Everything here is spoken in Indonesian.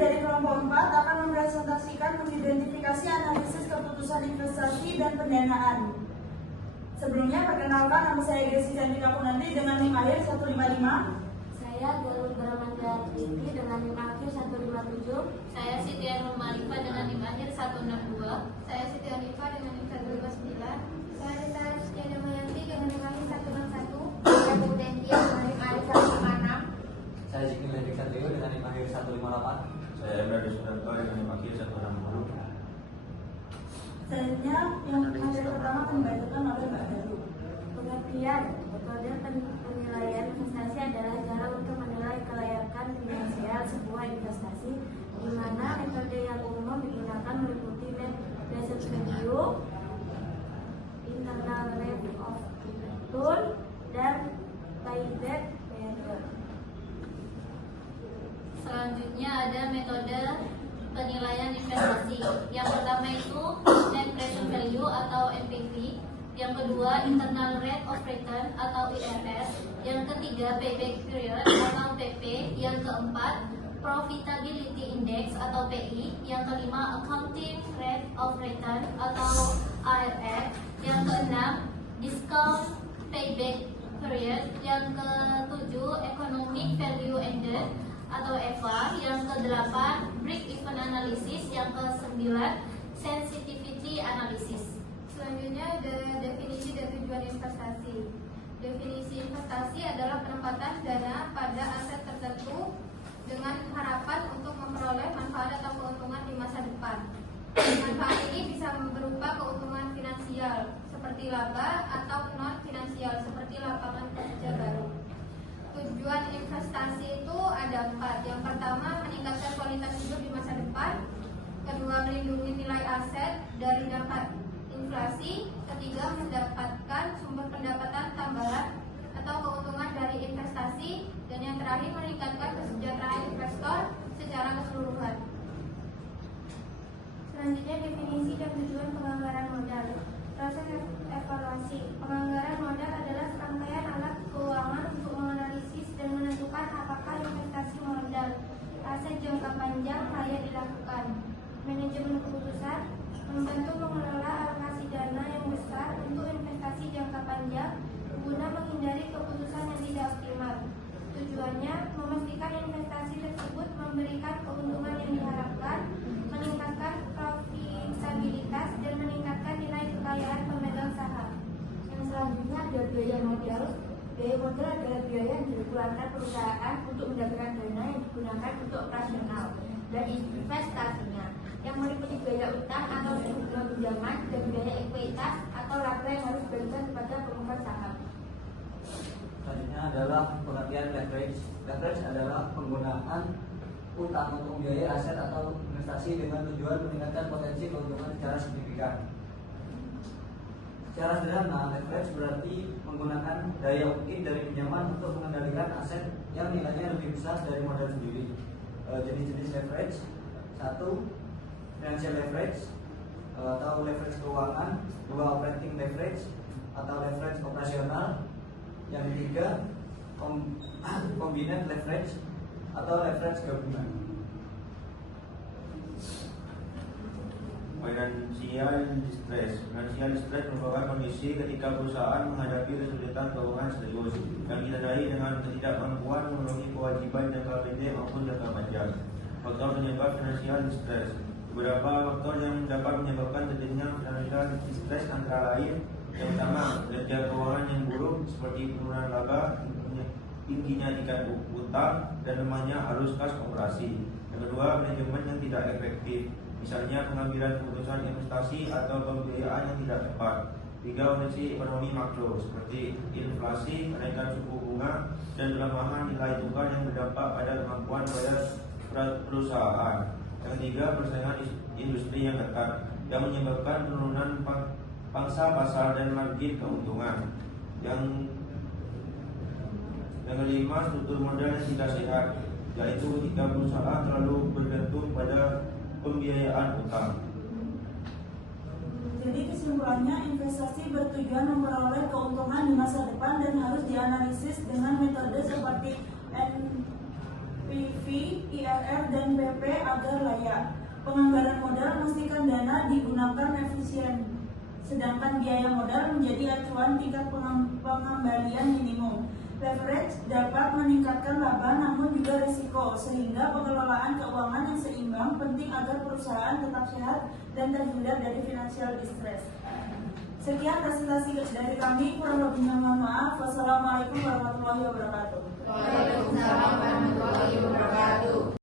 dari kelompok 4 akan mempresentasikan mengidentifikasi analisis keputusan investasi dan pendanaan. Sebelumnya perkenalkan, nama saya Desi Sandika Kunanti dengan NIM akhir 155. Saya Garut Bramanda Titi dengan NIM akhir 157. Saya Siti Ainul Malifa dengan NIM akhir 162. Saya Siti Anifa dengan NIM 159. Saya Rita Rizkyana Mayanti dengan NIM akhir 161. Saya Budendia dengan NIM akhir 156. Saya Zikri Lendik Satrio dengan NIM akhir 158. Saya Emra Sudarto dengan NIM akhir 160. Selanjutnya yang materi pertama akan dibacakan oleh Mbak Daru. Pengertian metode penilaian investasi adalah cara untuk menilai kelayakan finansial sebuah investasi, di mana metode yang umum digunakan meliputi net present value, internal rate of return, dan payback period. Selanjutnya ada metode penilaian investasi. Yang pertama itu net present value atau NPV. Yang kedua internal rate of return atau IRR. Yang ketiga payback period atau PP. Yang keempat profitability index atau PI. Yang kelima accounting rate of return atau ARR. Yang keenam discount payback period. Yang ketujuh economic value ended atau EVA. Yang kedelapan break even analysis. Yang kesembilan sensitivity analysis. Selanjutnya ada definisi dan tujuan investasi. Definisi investasi adalah penempatan dana pada aset tertentu dengan harapan untuk memperoleh manfaat atau keuntungan di masa depan. Manfaat ini bisa berupa keuntungan finansial seperti laba atau non finansial seperti lapangan kerja baru. Tujuan investasi itu ada 4. Yang pertama, meningkatkan kualitas hidup di masa depan. Kedua, melindungi nilai aset dari dampak inflasi. Ketiga, mendapatkan sumber pendapatan tambahan atau keuntungan dari investasi. Dan yang terakhir, meningkatkan kesejahteraan investor secara keseluruhan. Selanjutnya definisi dan tujuan penganggaran modal. Proses evaluasi. Penganggaran modal adalah serangkaian alat keuangan untuk menganalisis dan menentukan apakah investasi modal aset jangka panjang layak dilakukan. Manajemen keputusan membantu mengelola alokasi dana yang besar untuk investasi jangka panjang guna menghindari keputusan yang tidak optimal. Tujuannya memastikan investasi tersebut memberikan keuntungan yang diharapkan, meningkatkan profitabilitas, dan meningkatkan nilai kekayaan pemegang saham. Yang selanjutnya ada biaya modal. Biaya modal adalah biaya yang dikeluarkan perusahaan untuk mendapatkan dana yang digunakan untuk operasional dan investasinya, yang meliputi biaya utang atau bunga pinjaman dan biaya ekuitas atau laba yang harus diberikan kepada pemegang saham. Selanjutnya adalah pengertian leverage. Leverage adalah penggunaan utang untuk membiayai aset atau investasi dengan tujuan meningkatkan potensi keuntungan secara signifikan. Secara sederhana, leverage berarti menggunakan daya ungkit dari pinjaman untuk mengendalikan aset yang nilainya lebih besar dari modal sendiri. Jenis-jenis leverage: 1. Financial leverage atau leverage keuangan. 2. Operating leverage atau leverage operasional. Yang ketiga, combined leverage atau leverage gabungan. Financial distress. Financial distress merupakan kondisi ketika perusahaan menghadapi kesulitan keuangan serius yang ditandai dengan ketidakmampuan memenuhi kewajiban jangka pendek maupun jangka panjang. Faktor penyebab financial distress. Beberapa faktor yang dapat menyebabkan terjadinya financial distress antara lain: yang pertama, kinerja keuangan yang buruk seperti penurunan laba, tingginya tingkat utang, dan lemahnya arus kas operasi. Yang kedua, manajemen yang tidak efektif, misalnya pengambilan keputusan investasi atau pembiayaan yang tidak tepat. 3. Kondisi ekonomi makro seperti inflasi, kenaikan suku bunga, dan pelemahan nilai tukar yang berdampak pada kemampuan bayar perusahaan. Yang ketiga, persaingan industri yang ketat yang menyebabkan penurunan pangsa pasar dan margin keuntungan. Yang kelima, struktur modal yang tidak sehat, yaitu ketika perusahaan terlalu bergantung pada pembiayaan utang. Jadi kesimpulannya, investasi bertujuan memperoleh keuntungan di masa depan dan harus dianalisis dengan metode seperti NPV, IRR dan PP agar layak. Penganggaran modal memastikan dana digunakan efisien, sedangkan biaya modal menjadi acuan tingkat pengembalian minimum. Leverage dapat meningkatkan laba namun juga risiko, sehingga pengelolaan keuangan yang seimbang penting agar perusahaan tetap sehat dan terhindar dari financial distress. Sekian presentasi dari kami, kurang lebihnya mohon maaf. Wassalamualaikum warahmatullahi wabarakatuh. Waalaikumsalam warahmatullahi wabarakatuh.